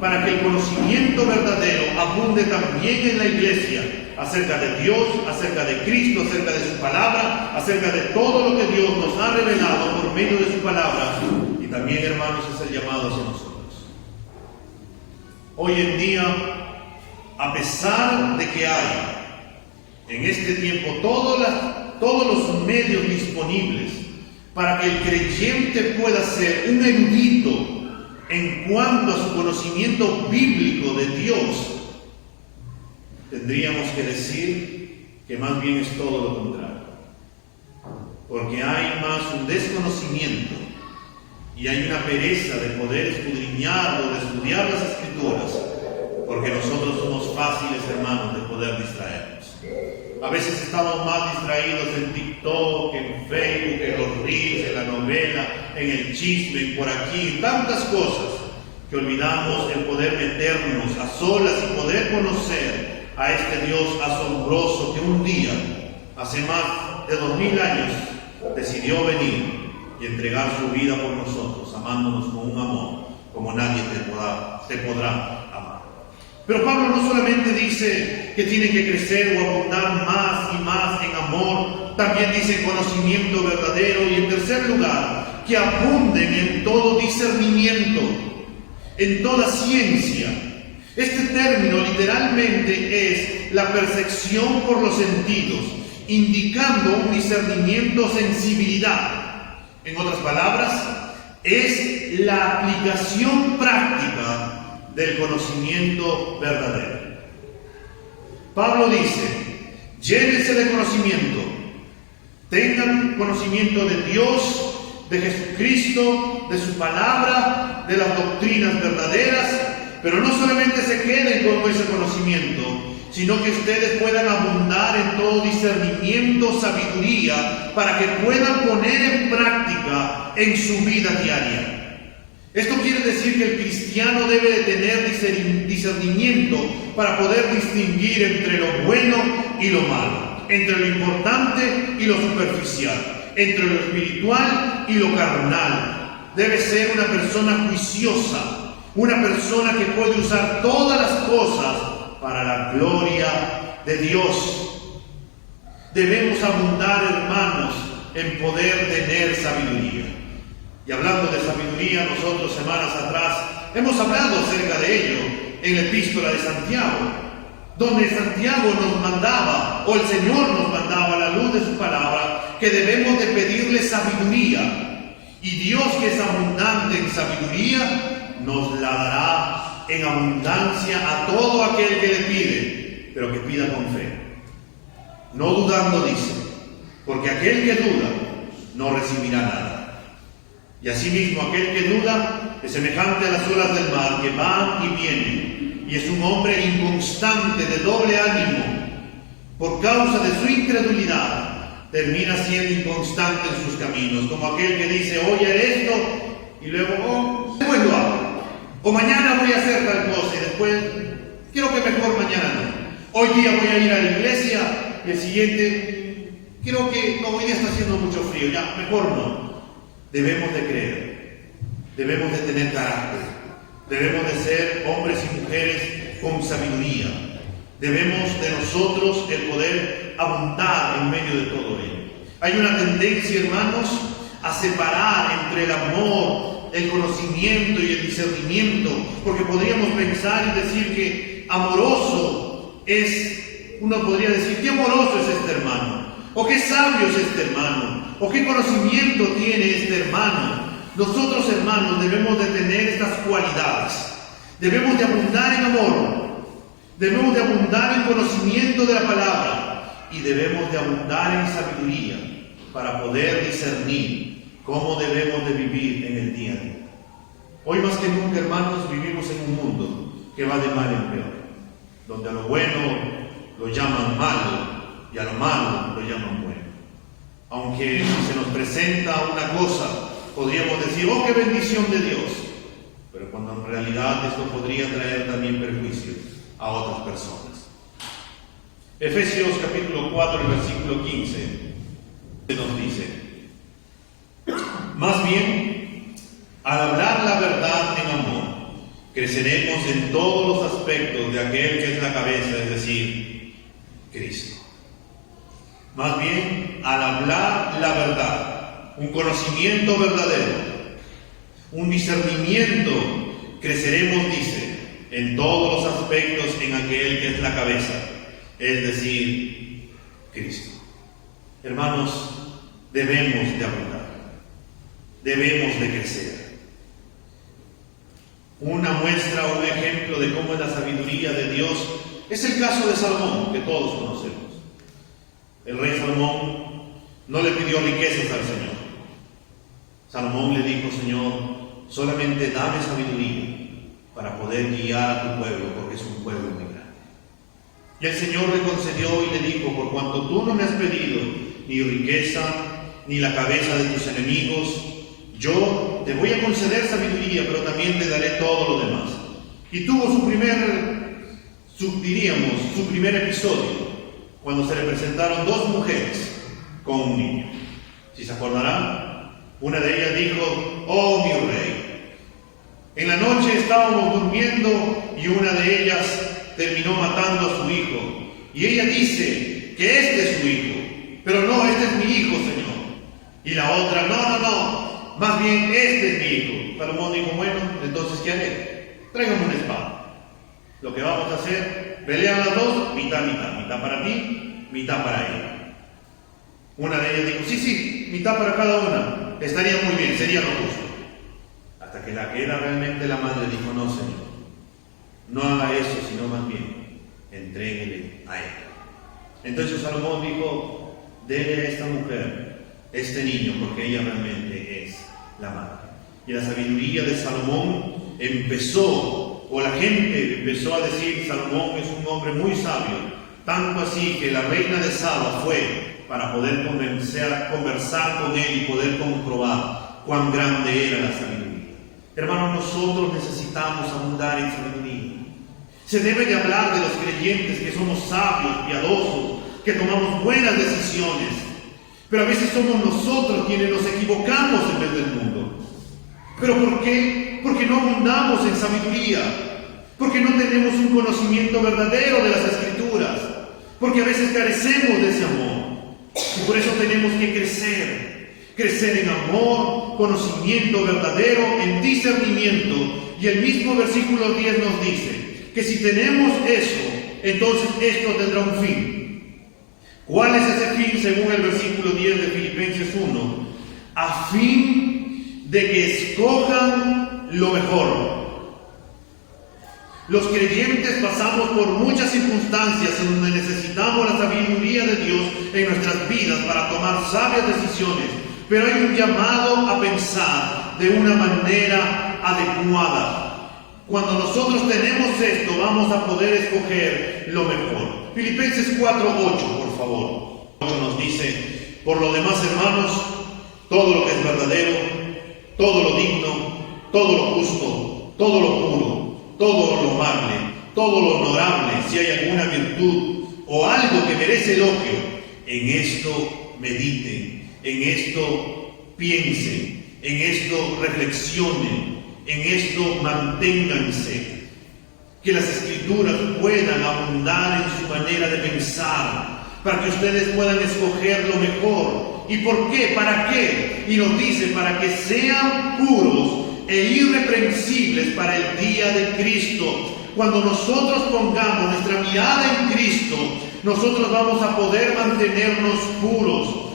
para que el conocimiento verdadero abunde también en la iglesia, acerca de Dios, acerca de Cristo, acerca de su palabra, acerca de todo lo que Dios nos ha revelado por medio de su palabra. Y también, hermanos, es el llamado hacia nosotros. Hoy en día, a pesar de que hay en este tiempo todos los medios disponibles para que el creyente pueda ser un erudito en cuanto a su conocimiento bíblico de Dios, tendríamos que decir que más bien es todo lo contrario. Porque hay más un desconocimiento y hay una pereza de poder escudriñar o de estudiar las Escrituras, porque nosotros somos fáciles, hermanos, de poder distraernos. A veces estamos más distraídos en TikTok, en Facebook, en los reels, en la novela, en el chisme, en por aquí, en tantas cosas, que olvidamos el poder meternos a solas y poder conocer a este Dios asombroso que un día, hace más de 2000 años, decidió venir y entregar su vida por nosotros, amándonos con un amor como nadie te podrá amar. Pero Pablo no solamente dice que tiene que crecer o abundar más y más en amor, también dice en conocimiento verdadero, y en tercer lugar, que abunden en todo discernimiento, en toda ciencia. Este término literalmente es la percepción por los sentidos, indicando un discernimiento, sensibilidad. En otras palabras, es la aplicación práctica del conocimiento verdadero. Pablo dice, llénense de conocimiento, tengan conocimiento de Dios, de Jesucristo, de su palabra, de las doctrinas verdaderas, pero no solamente se queden con ese conocimiento, sino que ustedes puedan abundar en todo discernimiento, sabiduría, para que puedan poner en práctica en su vida diaria. Esto quiere decir que el cristiano debe de tener discernimiento para poder distinguir entre lo bueno y lo malo, entre lo importante y lo superficial, entre lo espiritual y lo carnal. Debe ser una persona juiciosa, una persona que puede usar todas las cosas para la gloria de Dios. Debemos abundar, hermanos, en poder tener sabiduría. Y hablando de sabiduría, nosotros semanas atrás hemos hablado acerca de ello en la epístola de Santiago, donde Santiago nos mandaba, o el Señor nos mandaba a la luz de su palabra, que debemos de pedirle sabiduría. Y Dios, que es abundante en sabiduría, nos la dará en abundancia a todo aquel que le pide, pero que pida con fe. No dudando, dice, porque aquel que duda no recibirá nada. Y asimismo aquel que duda es semejante a las olas del mar, que van y vienen, y es un hombre inconstante, de doble ánimo. Por causa de su incredulidad, termina siendo inconstante en sus caminos, como aquel que dice, hoy haré esto, y luego, después lo hago. O mañana voy a hacer tal cosa, y después, quiero que mejor mañana no. Hoy día voy a ir a la iglesia, y el siguiente, creo que no, hoy día está haciendo mucho frío, ya, mejor no. Debemos de creer, debemos de tener carácter, debemos de ser hombres y mujeres con sabiduría. Debemos de nosotros el poder abundar en medio de todo ello. Hay una tendencia, hermanos, a separar entre el amor, el conocimiento y el discernimiento, porque podríamos pensar y decir que amoroso es, uno podría decir, qué amoroso es este hermano, o qué sabio es este hermano, o qué conocimiento tiene este hermano. Nosotros, hermanos, debemos de tener estas cualidades. Debemos de abundar en amor, debemos de abundar en conocimiento de la palabra y debemos de abundar en sabiduría para poder discernir cómo debemos de vivir en el día a día. Hoy más que nunca, hermanos, vivimos en un mundo que va de mal en peor, donde a lo bueno lo llaman malo y a lo malo lo llaman bueno. Aunque si se nos presenta una cosa, podríamos decir, oh, qué bendición de Dios, pero cuando en realidad esto podría traer también perjuicio a otras personas. Efesios capítulo 4, el versículo 15, nos dice, más bien, al hablar la verdad en amor, creceremos en todos los aspectos de aquel que es la cabeza, es decir, Cristo. Más bien, al hablar la verdad, un conocimiento verdadero, un discernimiento, creceremos, dice, en todos los aspectos en aquel que es la cabeza, es decir, Cristo. Hermanos, debemos de abundar, debemos de crecer. Una muestra, un ejemplo de cómo es la sabiduría de Dios es el caso de Salomón, que todos conocemos. el rey Salomón no le pidió riquezas al Señor. Salomón le dijo: Señor, solamente dame sabiduría para poder guiar a tu pueblo, porque es un pueblo muy grande. Y el Señor le concedió y le dijo: por cuanto tú no me has pedido ni riqueza, ni la cabeza de tus enemigos, yo te voy a conceder sabiduría, pero también te daré todo lo demás. Y tuvo su primer episodio, cuando se le presentaron dos mujeres con un niño. Si se acordarán, una de ellas dijo: oh mi rey, en la noche estábamos durmiendo y una de ellas terminó matando a su hijo. Y ella dice que este es su hijo, pero no, este es mi hijo, Señor. Y la otra: no, más bien este es mi hijo. Salomón dijo: bueno, entonces ¿qué haré? Tráigame una espada. Lo que vamos a hacer, pelean las dos, mitad, mitad para mí, mitad para ella. Una de ellas dijo: sí, mitad para cada una, estaría muy bien, sería lo justo. Hasta que la que era realmente la madre dijo: no, Señor, no haga eso, sino más bien entréguele a ella. Entonces Salomón dijo: dele a esta mujer este niño, porque ella realmente es la madre. Y la sabiduría de Salomón empezó, o la gente empezó a decir: Salomón es un hombre muy sabio, tanto así que la reina de Saba fue para poder conversar con él y poder comprobar cuán grande era la sabiduría. Hermanos, nosotros necesitamos abundar en sabiduría. Se debe de hablar de los creyentes que somos sabios, piadosos, que tomamos buenas decisiones, pero a veces somos nosotros quienes nos equivocamos en vez del mundo. ¿Pero por qué? Porque no abundamos en sabiduría, porque no tenemos un conocimiento verdadero de las Escrituras, porque a veces carecemos de ese amor. Y por eso tenemos que crecer en amor, conocimiento verdadero, en discernimiento. Y el mismo versículo 10 nos dice que si tenemos eso, entonces esto tendrá un fin. ¿Cuál es ese fin según el versículo 10 de Filipenses 1? A fin de que escojan lo mejor. Los creyentes pasamos por muchas circunstancias en donde necesitamos la sabiduría de Dios en nuestras vidas para tomar sabias decisiones, pero hay un llamado a pensar de una manera adecuada. Cuando nosotros tenemos esto, vamos a poder escoger lo mejor. Filipenses 4:8, por favor. Nos dice: por lo demás, hermanos, todo lo que es verdadero, todo lo digno, todo lo justo, todo lo puro, todo lo amable, todo lo honorable, si hay alguna virtud o algo que merece elogio, en esto mediten, en esto piensen, en esto reflexionen, en esto manténganse. Que las Escrituras puedan abundar en su manera de pensar, para que ustedes puedan escoger lo mejor. ¿Y por qué? ¿Para qué? Y nos dice: para que sean puros e irreprensibles para el día de Cristo. Cuando nosotros pongamos nuestra mirada en Cristo, nosotros vamos a poder mantenernos puros.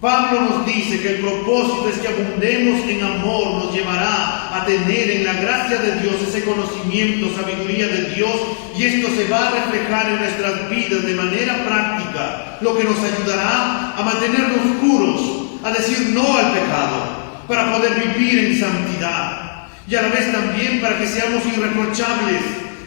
Pablo nos dice que el propósito es que abundemos en amor, nos llevará a tener en la gracia de Dios ese conocimiento, sabiduría de Dios, y esto se va a reflejar en nuestras vidas de manera práctica, lo que nos ayudará a mantenernos puros, a decir no al pecado, para poder vivir en santidad, y a la vez también para que seamos irreprochables,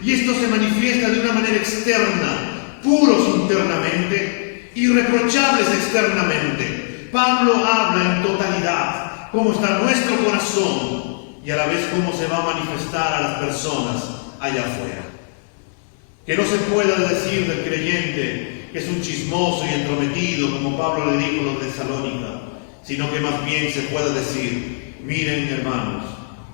y esto se manifiesta de una manera externa, puros internamente, irreprochables externamente. Pablo habla en totalidad cómo está nuestro corazón y a la vez cómo se va a manifestar a las personas allá afuera. Que no se pueda decir del creyente que es un chismoso y entrometido, como Pablo le dijo a los de Tesalónica, sino que más bien se pueda decir: miren, hermanos,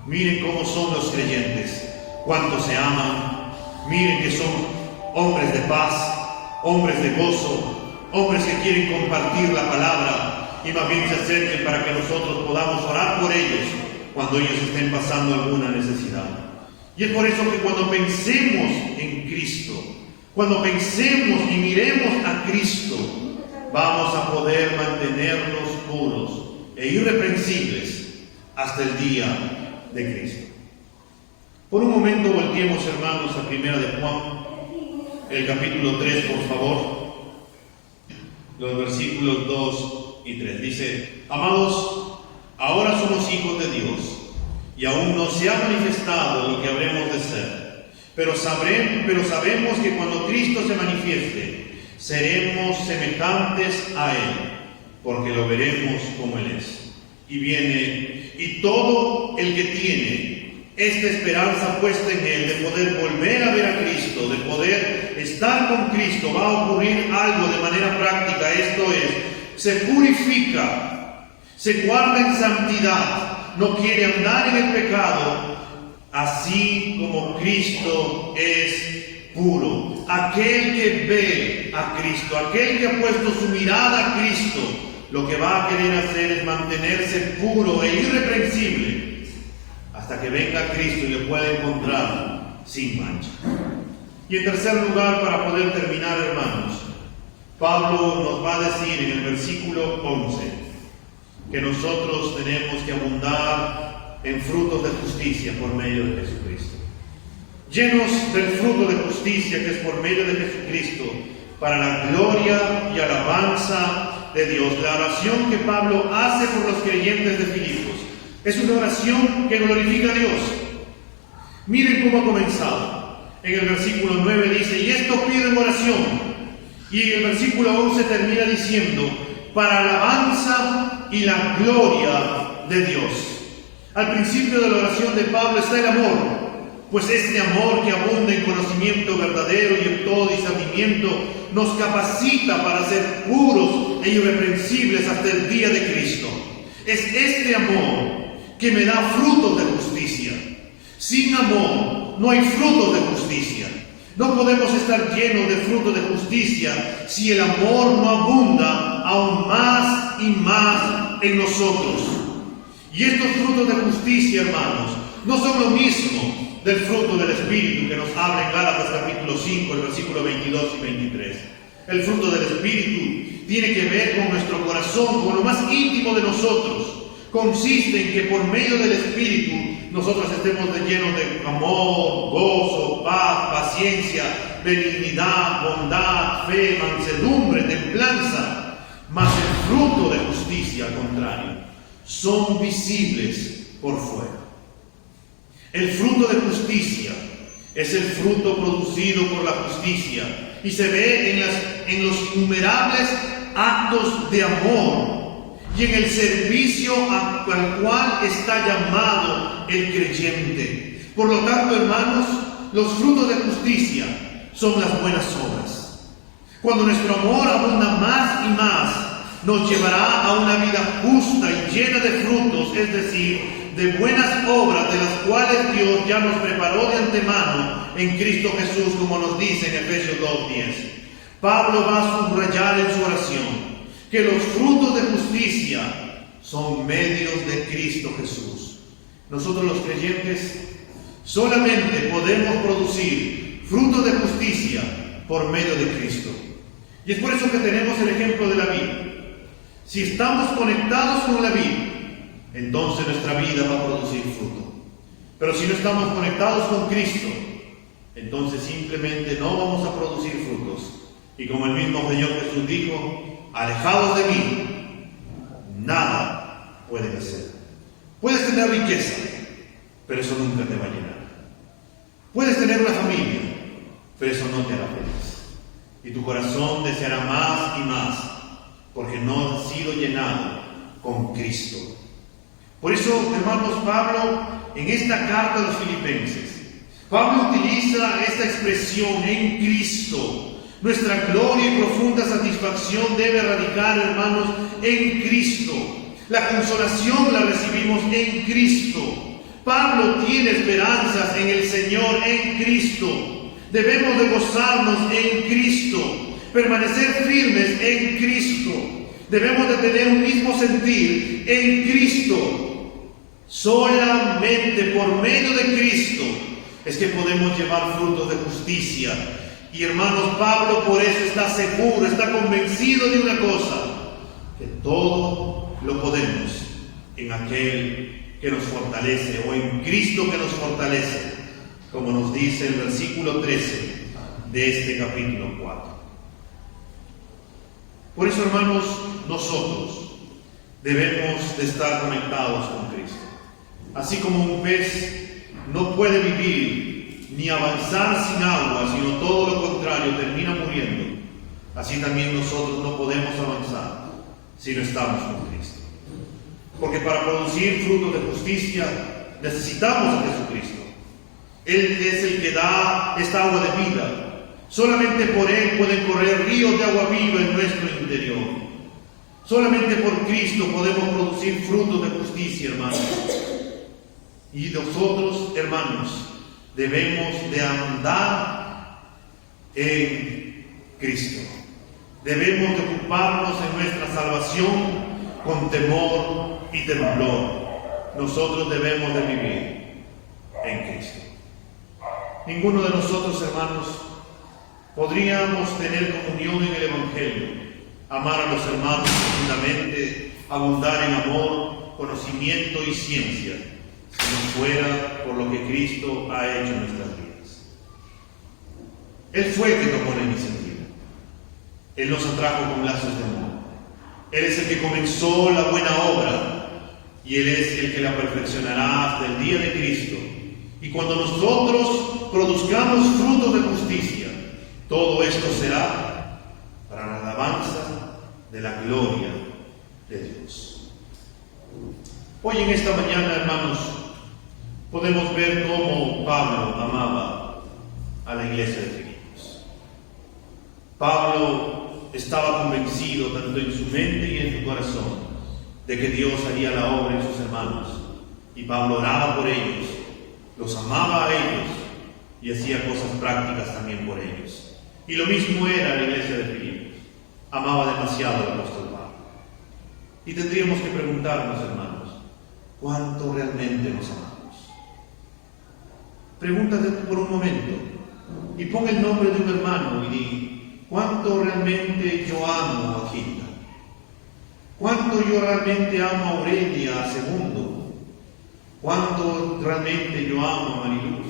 miren cómo son los creyentes, cuánto se aman, miren que son hombres de paz, hombres de gozo, hombres que quieren compartir la palabra, y más bien se acerquen para que nosotros podamos orar por ellos cuando ellos estén pasando alguna necesidad. Y es por eso que cuando pensemos en Cristo, cuando pensemos y miremos a Cristo, vamos a poder mantenernos puros e irreprensibles hasta el día de Cristo. Por un momento volteemos, hermanos, a 1 de Juan, el capítulo 3, por favor. los versículos 2 y 3. Dice: amados, ahora somos hijos de Dios, y aún no se ha manifestado lo que habremos de ser. Pero sabemos que cuando Cristo se manifieste, seremos semejantes a Él, porque lo veremos como Él es. Y todo el que tiene esta esperanza puesta en Él, de poder volver a ver a Cristo, de poder estar con Cristo, va a ocurrir algo de manera práctica. Esto es, se purifica, se guarda en santidad, no quiere andar en el pecado, así como Cristo es puro. Aquel que ve a Cristo, aquel que ha puesto su mirada a Cristo, lo que va a querer hacer es mantenerse puro e irreprensible hasta que venga Cristo y le pueda encontrar sin mancha. Y en tercer lugar, para poder terminar, hermanos, Pablo nos va a decir en el versículo 11 que nosotros tenemos que abundar en frutos de justicia por medio de Jesucristo. Llenos del fruto de justicia que es por medio de Jesucristo, para la gloria y alabanza de Dios. La oración que Pablo hace por los creyentes de Filipos es una oración que glorifica a Dios. Miren cómo ha comenzado. En el versículo 9 dice: y esto pido en oración. Y en el versículo 11 termina diciendo: para alabanza y la gloria de Dios. Al principio de la oración de Pablo está el amor, pues este amor que abunda en conocimiento verdadero y en todo discernimiento nos capacita para ser puros e irreprensibles hasta el día de Cristo. Es este amor que me da frutos de justicia. Sin amor no hay frutos de justicia. No podemos estar llenos de frutos de justicia si el amor no abunda aún más y más en nosotros. Y estos frutos de justicia, hermanos, no son lo mismo del fruto del Espíritu que nos habla en Gálatas capítulo 5, el versículo 22 y 23. El fruto del Espíritu tiene que ver con nuestro corazón, con lo más íntimo de nosotros. Consiste en que por medio del Espíritu nosotros estemos llenos de amor, gozo, paz, paciencia, benignidad, bondad, fe, mansedumbre, templanza. Mas el fruto de justicia, al contrario, son visibles por fuera. El fruto de justicia es el fruto producido por la justicia y se ve en los innumerables actos de amor y en el servicio al cual está llamado el creyente. Por lo tanto, hermanos, los frutos de justicia son las buenas obras. Cuando nuestro amor abunda más y más, nos llevará a una vida justa y llena de frutos, es decir, de buenas obras, de las cuales Dios ya nos preparó de antemano en Cristo Jesús, como nos dice en Efesios 2:10. Pablo va a subrayar en su oración que los frutos de justicia son medios de Cristo Jesús. Nosotros los creyentes solamente podemos producir frutos de justicia por medio de Cristo. Y es por eso que tenemos el ejemplo de la vid. Si estamos conectados con la vid, entonces nuestra vida va a producir fruto. Pero si no estamos conectados con Cristo, entonces simplemente no vamos a producir frutos. Y como el mismo Señor Jesús dijo: alejados de mí, nada pueden hacer. Puedes tener riqueza, pero eso nunca te va a llenar. Puedes tener una familia, pero eso no te hará feliz. Y tu corazón deseará más y más, porque no ha sido llenado con Cristo. Por eso, hermanos, Pablo, en esta carta a los filipenses, Pablo utiliza esta expresión: en Cristo. Nuestra gloria y profunda satisfacción debe radicar, hermanos, en Cristo. La consolación la recibimos en Cristo. Pablo tiene esperanzas en el Señor, en Cristo. Debemos de gozarnos en Cristo, permanecer firmes en Cristo. Debemos de tener un mismo sentir en Cristo. Solamente por medio de Cristo es que podemos llevar frutos de justicia. Y hermanos, Pablo por eso está seguro, está convencido de una cosa: que todo lo podemos en aquel que nos fortalece, o en Cristo que nos fortalece, como nos dice el versículo 13 de este capítulo 4. Por eso, hermanos, nosotros debemos de estar conectados con Cristo. Así como un pez no puede vivir ni avanzar sin agua, sino todo lo contrario, termina muriendo, así también nosotros no podemos avanzar si no estamos con Cristo. Porque para producir frutos de justicia necesitamos a Jesucristo. Él es el que da esta agua de vida. Solamente por Él pueden correr ríos de agua viva en nuestro interior. Solamente por Cristo podemos producir frutos de justicia, hermanos. Y nosotros, hermanos, debemos de andar en Cristo. Debemos de ocuparnos en nuestra salvación con temor y temblor. Nosotros debemos de vivir en Cristo. Ninguno de nosotros, hermanos, podríamos tener comunión en el Evangelio, amar a los hermanos profundamente, abundar en amor, conocimiento y ciencia, si no fuera por lo que Cristo ha hecho en nuestras vidas. Él fue el que tomó la iniciativa. Él nos atrajo con lazos de amor. Él es el que comenzó la buena obra y Él es el que la perfeccionará hasta el día de Cristo. Y cuando nosotros produzcamos frutos de justicia, todo esto será para la alabanza de la gloria de Dios. Hoy en esta mañana, hermanos, podemos ver cómo Pablo amaba a la iglesia de Filipos. Pablo estaba convencido, tanto en su mente y en su corazón, de que Dios haría la obra en sus hermanos. Y Pablo oraba por ellos, los amaba a ellos y hacía cosas prácticas también por ellos. Y lo mismo era la iglesia de Filipos. Amaba demasiado al apóstol Pablo. Y tendríamos que preguntarnos, hermanos, ¿cuánto realmente nos amamos? Pregúntate por un momento y pon el nombre de un hermano y di, ¿cuánto realmente yo amo a Gilda? ¿Cuánto yo realmente amo a Aurelia, a Segundo? ¿Cuánto realmente yo amo a Mariluz?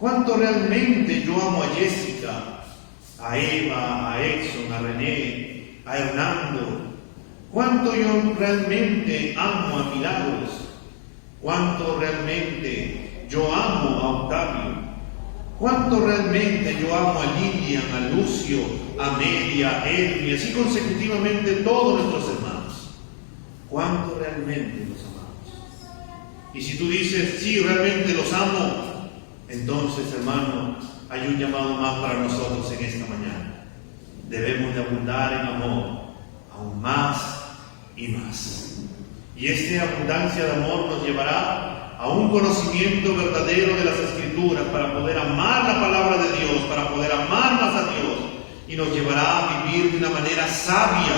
¿Cuánto realmente yo amo a Jessica, a Eva, a Exxon, a René, a Hernando? ¿Cuánto yo realmente amo a Milagros? ¿Cuánto realmente yo amo a Octavio? ¿Cuánto realmente yo amo a Lilian, a Lucio, a Media, a Elmi, así consecutivamente todos nuestros hermanos? ¿Cuánto realmente los amamos? Y si tú dices, sí, realmente los amo, entonces, hermano, hay un llamado más para nosotros en esta mañana. Debemos de abundar en amor, aún más y más. Y esta abundancia de amor nos llevará a un conocimiento verdadero de las Escrituras para poder amar la palabra de Dios, para poder amar más a Dios, y nos llevará a vivir de una manera sabia,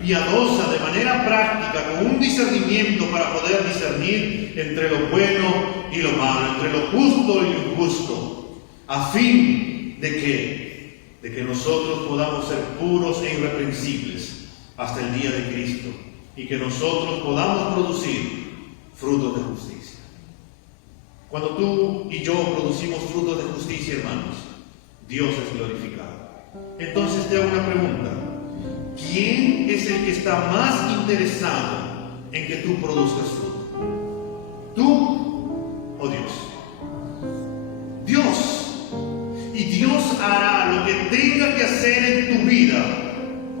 piadosa, de manera práctica, con un discernimiento para poder discernir entre lo bueno y lo malo, entre lo justo y lo injusto, a fin de que nosotros podamos ser puros e irreprensibles hasta el día de Cristo, y que nosotros podamos producir frutos de justicia. Cuando tú y yo producimos frutos de justicia, hermanos, Dios es glorificado. Entonces te hago una pregunta. ¿Quién es el que está más interesado en que tú produzcas fruto? ¿Tú o Dios? Dios. Y Dios hará lo que tenga que hacer en tu vida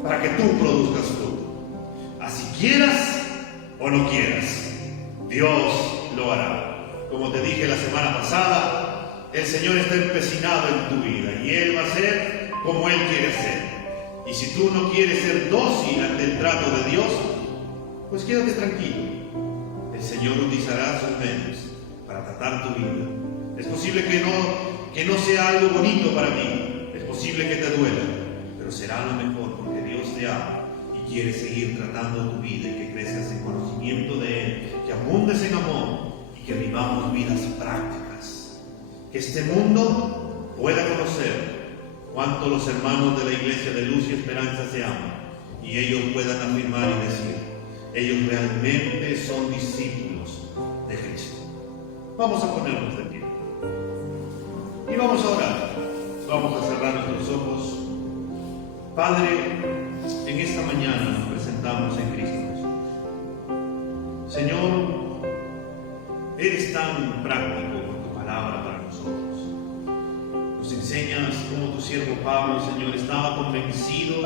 para que tú produzcas fruto. Así quieras o no quieras, Dios lo hará. Como te dije la semana pasada, el Señor está empecinado en tu vida y Él va a hacer como Él quiere hacer. Y si tú no quieres ser dócil ante el trato de Dios, pues quédate tranquilo. El Señor utilizará sus medios para tratar tu vida. Es posible que no sea algo bonito para ti, es posible que te duela, pero será lo mejor porque Dios te ama y quiere seguir tratando tu vida y que crezcas en conocimiento de Él, que abundes en amor y que vivamos vidas prácticas. Que este mundo pueda conocer cuánto los hermanos de la iglesia de Luz y Esperanza se aman y ellos puedan afirmar y decir, ellos realmente son discípulos de Cristo. Vamos a ponernos de pie y vamos a orar. Vamos a cerrar nuestros ojos. Padre, en esta estamos en Cristo Jesús. Señor, eres tan práctico con tu palabra para nosotros. Nos enseñas como tu siervo Pablo, Señor, estaba convencido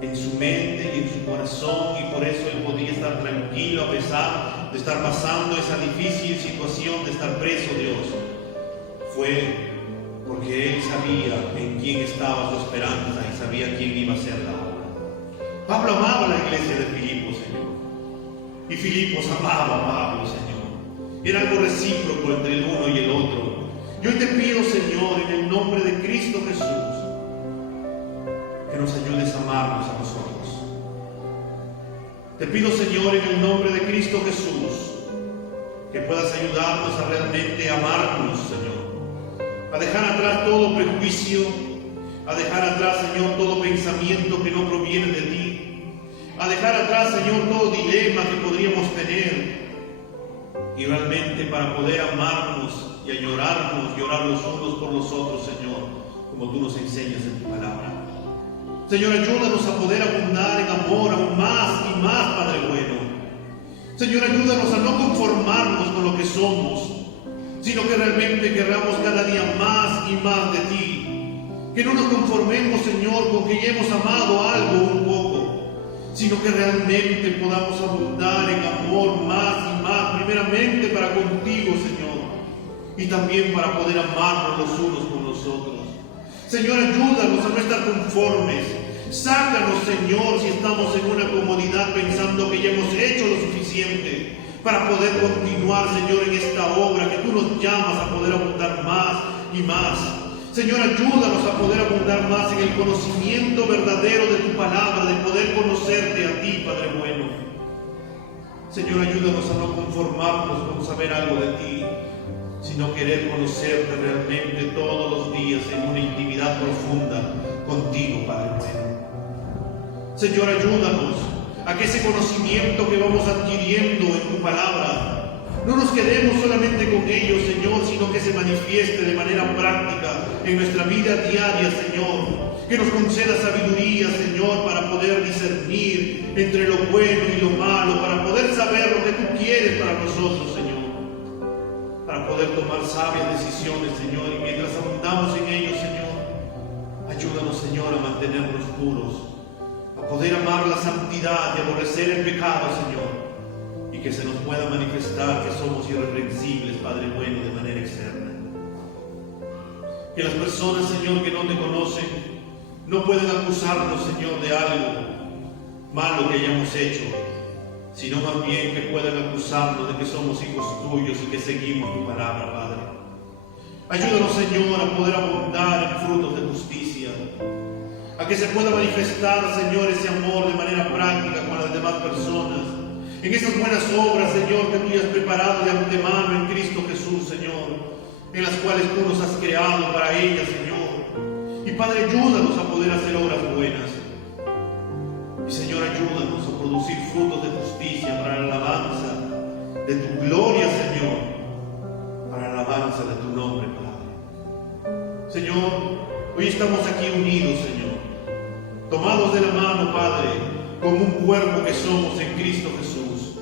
en su mente y en su corazón, y por eso él podía estar tranquilo a pesar de estar pasando esa difícil situación de estar preso, Dios. Fue porque él sabía en quién estaba su esperanza y sabía quién iba a ser la obra. Pablo amaba la iglesia de Filipos, Señor, y Filipos amaba a Pablo, Señor. Era algo recíproco entre el uno y el otro. Yo te pido, Señor, en el nombre de Cristo Jesús, que nos ayudes a amarnos a nosotros. Te pido, Señor, en el nombre de Cristo Jesús, que puedas ayudarnos a realmente amarnos, Señor. A dejar atrás todo prejuicio, a dejar atrás, Señor, todo pensamiento que no proviene de ti, a dejar atrás, Señor, todo dilema que podríamos tener, y realmente para poder amarnos y añorarnos, llorar los unos por los otros, Señor, como tú nos enseñas en tu palabra. Señor, ayúdanos a poder abundar en amor aún más y más, Padre bueno. Señor, ayúdanos a no conformarnos con lo que somos, sino que realmente querramos cada día más y más de ti. Que no nos conformemos, Señor, con que ya hemos amado algo un poco, sino que realmente podamos abundar en amor más y más, primeramente para contigo, Señor, y también para poder amarnos los unos con los otros. Señor, ayúdanos a no estar conformes. Sácanos, Señor, si estamos en una comodidad pensando que ya hemos hecho lo suficiente para poder continuar, Señor, en esta obra que tú nos llamas a poder abundar más y más. Señor, ayúdanos a poder abundar más en el conocimiento verdadero de tu palabra, de poder conocerte a ti, Padre bueno. Señor, ayúdanos a no conformarnos con saber algo de ti, sino querer conocerte realmente todos los días en una intimidad profunda contigo, Padre bueno. Señor, ayúdanos a que ese conocimiento que vamos adquiriendo en tu palabra no nos quedemos solamente con ello, Señor, sino que se manifieste de manera práctica en nuestra vida diaria, Señor. Que nos conceda sabiduría, Señor, para poder discernir entre lo bueno y lo malo, para poder saber lo que tú quieres para nosotros, Señor. Para poder tomar sabias decisiones, Señor, y mientras abundamos en ello, Señor, ayúdanos, Señor, a mantenernos puros, a poder amar la santidad y aborrecer el pecado, Señor, y que se nos pueda manifestar que somos irreprensibles, Padre bueno, de manera externa. Que las personas, Señor, que no te conocen, no pueden acusarnos, Señor, de algo malo que hayamos hecho, sino más bien que puedan acusarnos de que somos hijos tuyos y que seguimos tu palabra, Padre. Ayúdanos, Señor, a poder abundar en frutos de justicia, a que se pueda manifestar, Señor, ese amor de manera práctica con las demás personas, en esas buenas obras, Señor, que tú ya has preparado de antemano en Cristo Jesús, Señor, en las cuales tú nos has creado para ellas, Señor. Y Padre, ayúdanos a poder hacer obras buenas. Y Señor, ayúdanos a producir frutos de justicia para la alabanza de tu gloria, Señor, para la alabanza de tu nombre, Padre. Señor, hoy estamos aquí unidos, Señor, tomados de la mano, Padre, como un cuerpo que somos en Cristo Jesús,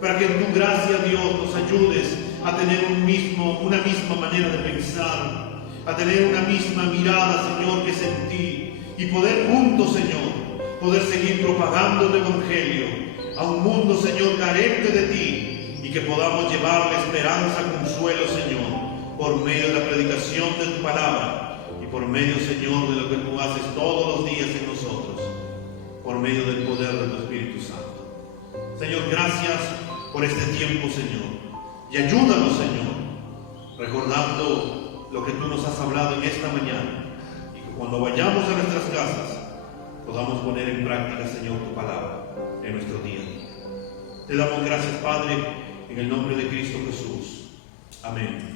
para que en tu gracia, Dios, nos ayudes a tener una misma manera de pensar, a tener una misma mirada, Señor, que es en ti, y poder juntos, Señor, poder seguir propagando tu evangelio a un mundo, Señor, carente de ti, y que podamos llevar la esperanza, consuelo, Señor, por medio de la predicación de tu palabra, y por medio, Señor, de lo que tú haces todos los días en nosotros, por medio del poder de tu Espíritu Santo. Señor, gracias por este tiempo, Señor, y ayúdanos, Señor, recordando lo que tú nos has hablado en esta mañana, y que cuando vayamos a nuestras casas podamos poner en práctica, Señor, tu palabra en nuestro día. Te damos gracias, Padre, en el nombre de Cristo Jesús. Amén.